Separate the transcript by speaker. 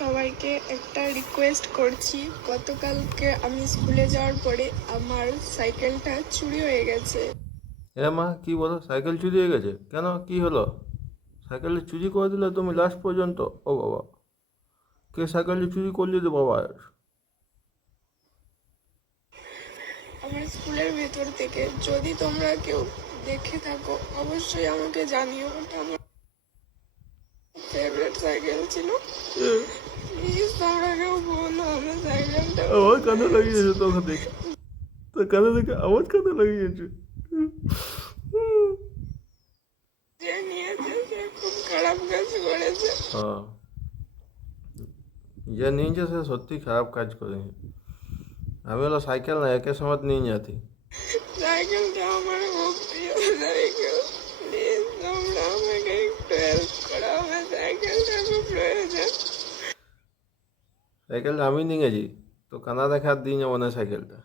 Speaker 1: সবাইকে একটা রিকোয়েস্ট করছি। গতকালকে আমি স্কুলে যাওয়ার পরে আমার সাইকেলটা চুরি হয়ে গেছে।
Speaker 2: এ মা কি বলো? সাইকেল চুরি হয়ে গেছে? কেন? কি হলো? সাইকেলটা চুরি করে দিলে তুমি লাস্ট পর্যন্ত? ও বাবা। কে সাইকেলটা চুরি করলি রে বাবা?
Speaker 1: আমার স্কুলের ভেতর থেকে যদি তোমরা কেউ দেখে থাকো অবশ্যই আমাকে জানিও। ওটা আমার সাইকেল ছিল প্লিজ তোমরা কেউ বলো আমার সাইকেলটা
Speaker 2: আওয়াজ কানে লাগিয়েছে তোকে দেখে তো কানে দেখে আওয়াজ কানে লাগিয়েছে
Speaker 1: যে নিয়েছে সে খুব খারাপ কাজ করেছে
Speaker 2: হ্যাঁ যে নিয়েছে সে সত্যি খারাপ কাজ করেছে আমি হলো সাইকেল না একে সময় নিয়ে যেতি
Speaker 1: সাইকেলটা আমার খুব প্রিয় সাইকেল সাইকেলটা
Speaker 2: আমি নিয়ে গেছি। তো কানা দেখার দিন যাব না সাইকেলটা।